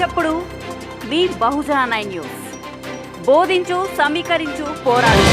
చప్పుడు. మీ Bahujana nine news. బోధించు సమీకరించు పోరాడు.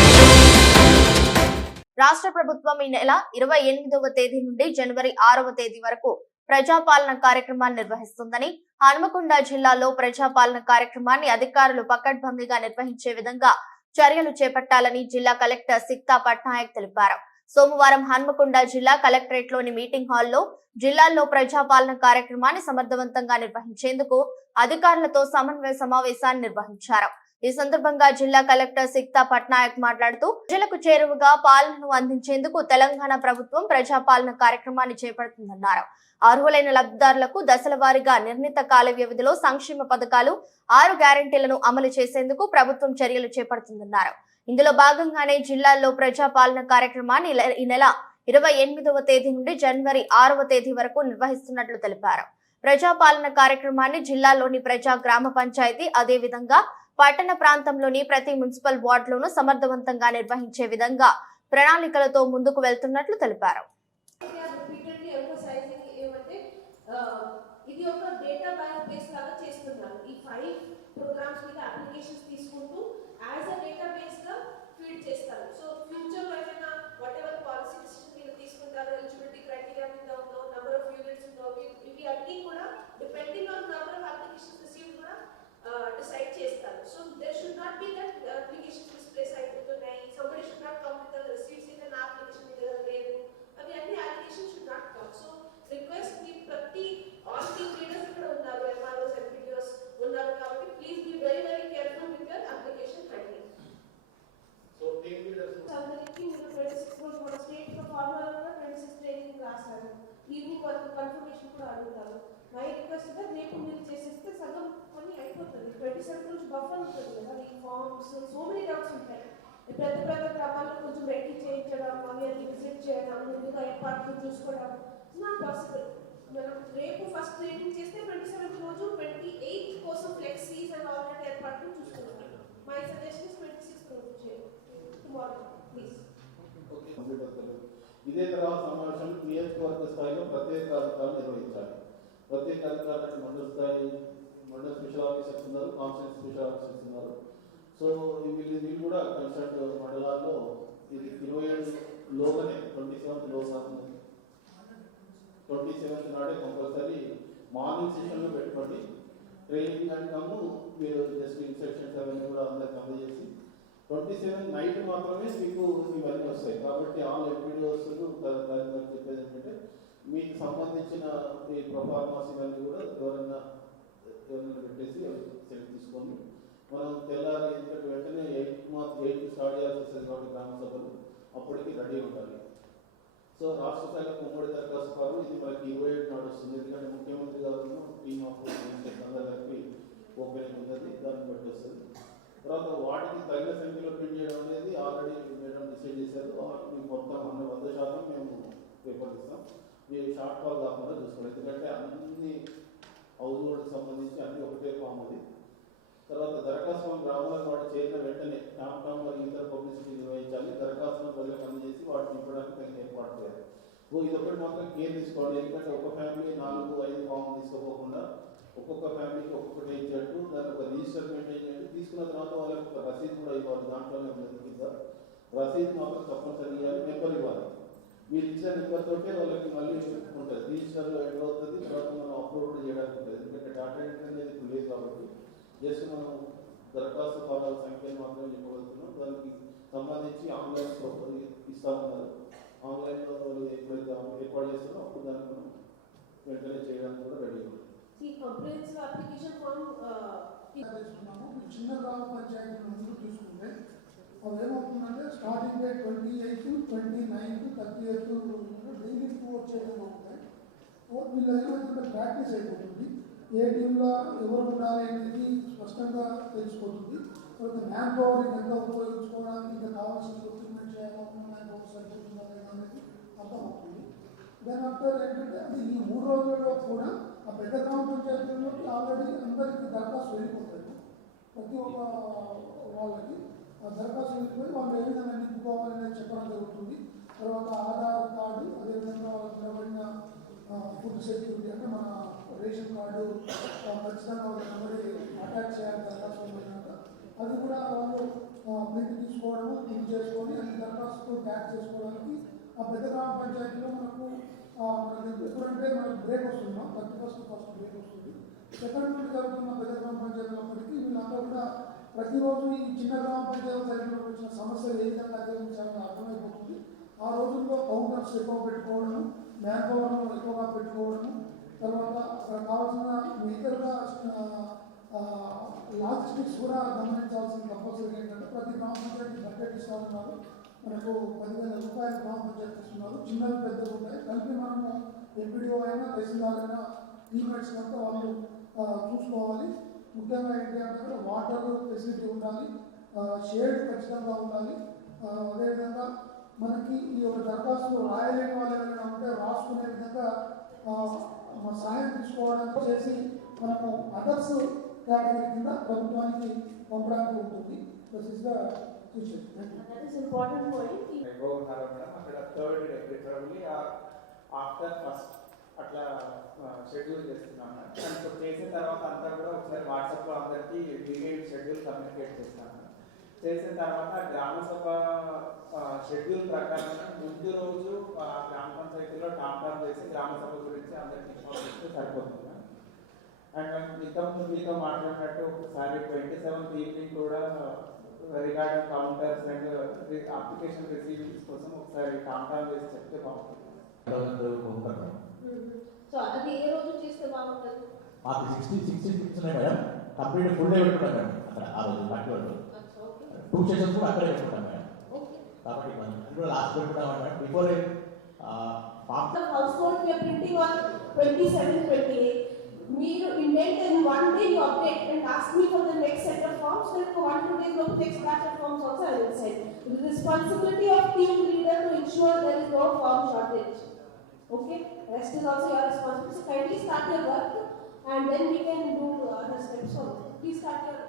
రాష్ట్ర ప్రభుత్వం ఈ నెల ఇరవై ఎనిమిదవ తేదీ నుండి జనవరి ఆరవ తేదీ వరకు ప్రజాపాలన కార్యక్రమాన్ని నిర్వహిస్తుందని హనుమకొండ జిల్లాలో ప్రజాపాలన కార్యక్రమాన్ని అధికారులు పకడ్బందీగా నిర్వహించే విధంగా చర్యలు చేపట్టాలని జిల్లా కలెక్టర్ సిక్తా పట్నాయక్ తెలిపారు. సోమవారం హన్మకొండ జిల్లా కలెక్టరేట్లోని మీటింగ్ హాల్లో జిల్లాల్లో ప్రజాపాలన కార్యక్రమాన్ని సమర్థవంతంగా నిర్వహించేందుకు అధికారులతో సమన్వయ సమావేశాన్ని నిర్వహించారు. ఈ సందర్భంగా జిల్లా కలెక్టర్ సిక్తా పట్నాయక్ మాట్లాడుతూ ప్రజలకు చేరువగా పాలనను అందించేందుకు తెలంగాణ ప్రభుత్వం ప్రజాపాలన కార్యక్రమాన్ని చేపడుతుందన్నారు. అర్హులైన లబ్ధిదారులకు దశల వారీగా నిర్ణీత కాల వ్యవధిలో సంక్షేమ పథకాలు ఆరు గ్యారంటీలను అమలు చేసేందుకు ప్రభుత్వం చర్యలు చేపడుతుందన్నారు. ఇందులో భాగంగానే జిల్లాల్లో ప్రజాపాలన కార్యక్రమాన్ని ఈ నెల ఇరవై ఎనిమిదవ తేదీ నుండి జనవరి ఆరవ తేదీ వరకు నిర్వహిస్తున్నట్లు తెలిపారు. ప్రజాపాలన కార్యక్రమాన్ని జిల్లాలోని ప్రజా గ్రామ పంచాయతీ అదే విధంగా పట్టణ ప్రాంతంలోని ప్రతి మున్సిపల్ వార్డులోనూ సమర్థవంతంగా నిర్వహించే విధంగా ప్రణాళికలతో ముందుకు వెళ్తున్నట్లు తెలిపారు. ఇది ఒక డేటా బేస్ లాగా ఈ ఫైవ్ ప్రోగ్రామ్స్ మీద అప్లికేషన్స్ తీసుకుంటూ యాజ్ అ డేటా ఫీడ్ చేస్తారు. సో ఫ్యూచర్లో ఏమైనా వాట్ ఎవర్ పాలసీ డిసిషన్ మీరు తీసుకుంటారు ఎలిజిబిలిటీ క్రైటీరియా మీద ఉందో నెంబర్ ఆఫ్ యూనిట్స్ ఉందో ఇవి- ఇవి అన్ని కూడా depending on number of applications receive కూడా డిసైడ్ చేస్తారు so there should not be that applications displace అయిపోతున్నాయి somebody should not come with the receives in నా అప్లికేషన్ మీ దగ్గర లేదు అవి అన్ని application should not come so request మీ ప్రతి ఆల్ టీమ్ లీడర్స్ ఇక్కడ ఉన్నారు ఎంఆర్ఓస్ ఎంపీడీఓస్ ఉన్నారు కాబట్టి please be very very careful with your application handling so team leaders అందరికి మీరు ట్వంటీ సిక్స్ రోజు మన స్టేట్లో ఫార్మర్ కూడా ట్వంటీ సిక్స్ ట్రైనింగ్ రాశారు ఈవినింగ్ వరకు కన్ఫర్మేషన్ అడుగుతారు మై రిక్వెస్ట్గా రేపు మీరు చేసేస్తే సగం పని అయిపోతుంది. ట్వంటీ సెవెన్ నుంచి బఫర్ ఉంటుంది కదా ఈ ఫార్మ్స్ సో మెనీ డౌట్స్ ఉంటాయి. పెద్ద పెద్ద క్రమాల్లో కొంచెం రెడీ చేయించడం అవి అన్ని విజిట్ చేయడం ముందుగా ఏర్పాట్లు చూసుకోవడం నాట్ పాసిబుల్ మనం రేపు ఫస్ట్ రేటింగ్ చేస్తే ట్వంటీ సెవెంత్ రోజు ట్వంటీ ఎయిత్ కోసం ఫ్లెక్సీస్ అండ్ ఆల్ ఆల్రెడీ ఏర్పాట్లు చూసుకున్నాం మై సజెషన్ ట్వంటీ సిక్స్ రోజు చేయండి. టుమారో ప్లీజ్ ఓకే ఇదే తర్వాత సమావేశం నియోజకవర్గ స్థాయిలో ప్రత్యేక కార్యక్రమాలు నిర్వహించాలి. ప్రత్యేక అధికారులు మండల స్థాయి మండల స్పెషల్ ఆఫీసర్స్ ఉన్నారు కాన్స్టెంట్ స్పెషల్ ఆఫీసర్స్ ఉన్నారు. సో వీళ్ళు వీళ్ళు కూడా కన్సల్ట్ మండలాల్లో ఇది ఇరవై ఏడు లోగానే ట్వంటీ సెవెంత్ లోగా ట్వంటీ సెవెంత్ నాడే కంపల్సరీ మార్నింగ్ సెషన్లో పెట్టుకోండి. ట్రైనింగ్ అండ్ మీరు జస్ట్ ఇన్స్ట్రక్షన్స్ అవన్నీ కూడా అందరికి అందజేసి ట్వంటీ సెవెన్ నైట్ మాత్రమే మీకు ఇవన్నీ వస్తాయి. కాబట్టి ఆల్ ఈ ప్రొఫార్మాస్ ఇవన్నీ కూడా ఎవరన్నా ఎవరైనా పెట్టేసి సెలెక్ట్ తీసుకొని మనం తెల్లారి ఎందుకంటే వెంటనే ఎయిట్ మార్క్ ఎయిట్ స్టార్ట్ చేయాల్సి వస్తుంది కాబట్టి గ్రామ సభలు అప్పటికి రెడీ ఉండాలి. సో రాష్ట్ర స్థాయిలో ఉమ్మడి దరఖాస్తు ఫారం ఇది మనకి ఇరవై ఏడు నాడు వస్తుంది. ఎందుకంటే ముఖ్యమంత్రి గారు టీమ్ ఆఫ్ కలిపి అందరికీ ఓపెనింగ్ ఉన్నది దాన్ని బట్టి వస్తుంది. తర్వాత వాటికి తగిన సంఖ్యలో ప్రింట్ చేయడం అనేది ఆల్రెడీ మేడం డిసైడ్ చేశారు. మొత్తం అన్న వంద శాతం మేము పేపర్ ఇస్తాం. మీరు షార్ట్ కాల్ కాకుండా చూసుకోండి. ఎందుకంటే అన్ని హౌస్ సంబంధించి అన్ని ఒకటే ఫామ్ అది. తర్వాత దరఖాస్తు గ్రామాలకు వాటి చేరిన వెంటనే టామ్ టామ్ మరియు ఇతర పబ్లిసిటీ నిర్వహించాలి. దరఖాస్తును ప్రజలకు అందజేసి వాటిని ఇవ్వడానికి తగిన ఏర్పాటు చేయాలి. ఓ ఇదొకటి మాత్రం కేర్ తీసుకోవాలి ఎందుకంటే ఒక ఫ్యామిలీ నాలుగు ఐదు ఫామ్ తీసుకోకుండా ఒక్కొక్క ఫ్యామిలీకి ఒక్కొక్కటి ఇచ్చినట్టు దాని ఒక రిజిస్టర్ మెయింటైన్ చేయండి. తీసుకున్న తర్వాత వాళ్ళకి ఒక రసీదు కూడా ఇవ్వాలి. దాంట్లోనే కింద. రసీదు మాత్రం తప్పనిసరి ఇవ్వాలి నెంబర్ ఇవ్వాలి. మీరు ఇచ్చిన నెంబర్ తోటే వాళ్ళకి మళ్ళీ ఉంటుంది రిజిస్టర్లో ఎంటర్ అవుతుంది తర్వాత మనం అప్లోడ్ చేయడానికి ఉంటుంది. ఎందుకంటే డాటా ఎంట్రీ అనేది ఇప్పుడు లేదు కాబట్టి జస్ట్ మనం దరఖాస్తు ఫారాల సంఖ్యను మాత్రమే చెప్పగలుగుతున్నాం. దానికి సంబంధించి ఆన్లైన్ ప్రొఫైల్ ఇస్తా ఉన్నారు. ఆన్లైన్లో వాళ్ళు ఎప్పుడైతే ఏర్పాటు చేస్తారో అప్పుడు దాన్ని మనం వెంటనే చేయడానికి కూడా రెడీ ఉంది ఈ కంప్లైంట్స్ అప్లికేషన్ ఫామ్ చిన్న గ్రామ పంచాయతీ అవి ఏమవుతుందంటే starting day twenty eighth twenty ninth thirty eighth daily two వచ్చేవిధంగా ఉంటాయి ఓ వీళ్ళు ఏమవుతుందంటే ప్రాక్టీస్ అయిపోతుంది. ఏ టీంలో ఎవరు ఉండాలి అనేది స్పష్టంగా తెలిసిపోతుంది. తర్వాత మ్యాన్ పవర్ ఎంత ఉపయోగించుకోవడానికి ఇంకా కావాల్సిన రిక్రూట్మెంట్ చేయాలన్నా మ్యాన్ పవర్ సరిపోతుందా లేదా అనేది అర్థమవుతుంది. దాని అర్థం ఏంటంటే అది ఈ మూడు రోజుల్లో కూడా ఆ పెద్ద గ్రామ పంచాయతీలోకి ఆల్రెడీ అందరికీ దరఖాస్తు వెళ్ళిపోతాయి ప్రతి ఒక్క వాళ్ళకి. దరఖాస్తు వెళ్ళిపోయి వాళ్ళు ఏ విధంగా నింపుకోవాలనేది చెప్పడం జరుగుతుంది. తర్వాత ఆధార్ కార్డు అదేవిధంగా వాళ్ళకి నిలబడిన ఫుడ్ సెక్యూరిటీ అంటే మన రేషన్ కార్డు ఖచ్చితంగా వాళ్ళకి నెంబర్ అటాచ్ చేయాలి దరఖాస్తు పోయినాక అది కూడా వాళ్ళు ప్రింట్ తీసుకోవడము ప్రింట్ చేసుకొని అది దరఖాస్తు ట్యాగ్ చేసుకోవడానికి ఆ పెద్ద గ్రామ పంచాయతీలో మనకు మనకి ఎప్పుడంటే మనకు బ్రేక్ వస్తున్నాం థర్టీ ఫస్ట్ ఫస్ట్ బ్రేక్ వస్తుంది. సెకండ్ నుండి జరుగుతున్న పెద్ద గ్రామ పంచాయతీలో అప్పటికి వీళ్ళంతా కూడా ప్రతిరోజు ఈ చిన్న గ్రామ పంచాయతీ జరిగిన వచ్చిన సమస్యలు ఏ విధంగా అధిగమించాలని అర్థమైపోతుంది. ఆ రోజుల్లో కౌంటర్స్ ఎక్కువ పెట్టుకోవడం మ్యాన్ పవర్ను ఎక్కువగా పెట్టుకోవడం తర్వాత అక్కడ కావాల్సిన ఇతరుగా లాజిస్టిక్స్ కూడా గమనించాల్సిన కంపల్సరీ ఏంటంటే ప్రతి గ్రామ పంచాయతీ బడ్జెట్ ఇస్తా ఉన్నారు మనకు పదివేల రూపాయలు గ్రామ పంచాయతీ ఇస్తున్నారు. చిన్నవి పెద్దవి ఉంటాయి కలిపి మనము ఎంపీడీఓ అయినా తహసీల్దార్ అయినా టీమేట్స్ అంతా వాళ్ళు చూసుకోవాలి. ముఖ్యంగా ఏంటి అంటే వాటర్ ఫెసిలిటీ ఉండాలి షేడ్ ఖచ్చితంగా ఉండాలి. అదేవిధంగా మనకి ఈ యొక్క దరఖాస్తు రాయలేని వాళ్ళు ఎవరైనా ఉంటే రాసుకునే విధంగా సహాయం తీసుకోవడానికి చేసి మనము అదర్స్ కేటగిరీ కింద ప్రభుత్వానికి పంపడానికి ఉంటుంది. థర్డ్ ప్రిఫరబుల్లీ ఆఫ్టర్ ఫస్ట్ అట్లా షెడ్యూల్ చేస్తున్నాను మేడం అండ్ చేసిన తర్వాత అంతా కూడా ఒకసారి వాట్సాప్లో అందరికీ డీటెయిల్ షెడ్యూల్ కమ్యూనికేట్ చేస్తాను చేసిన తర్వాత గ్రామ సభ షెడ్యూల్ ప్రకారం ముందు రోజు గ్రామ పంచాయతీలో టామ్ చేసి గ్రామ సభ గురించి అందరికీ ఇన్ఫార్మ్ చేస్తే సరిపోతుంది. అండ్ మీతో మీతో మాట్లాడినట్టు ఒకసారి ట్వంటీ సెవెంత్ ఈవినింగ్ కూడా regarding counters and application receivings కోసం ఒకసారి కాంటాక్ట్ చేసి చెప్తే బాగుంటుంది. సో అది ఏ రోజు చేస్తే బాగుంటుంది మాకు సిక్స్టీ సిక్స్టీ సిక్స్ ఉన్నాయి మేడం కంప్లీట్ ఫుల్ డే పెట్టుకుంటాం మేడం అక్కడ ఆ రోజు పార్టీ వాళ్ళు అచ్చా, ఓకే టూ సెషన్స్ కూడా అక్కడే పెట్టుకుంటాం మేడం ఓకే కాబట్టి మనం అది కూడా లాస్ట్ పెట్టుకుంటాం madam before farm The household we are printing on 27, 28. మీరు indent in one day you update and ask me for the next set of forms, then for one, two days, the next batch of forms also I will send. It is the responsibility of team leader to ensure there is no form shortage. Okay, rest is also your responsibility. So kindly start your work and then we can do uh, other steps also. Please start your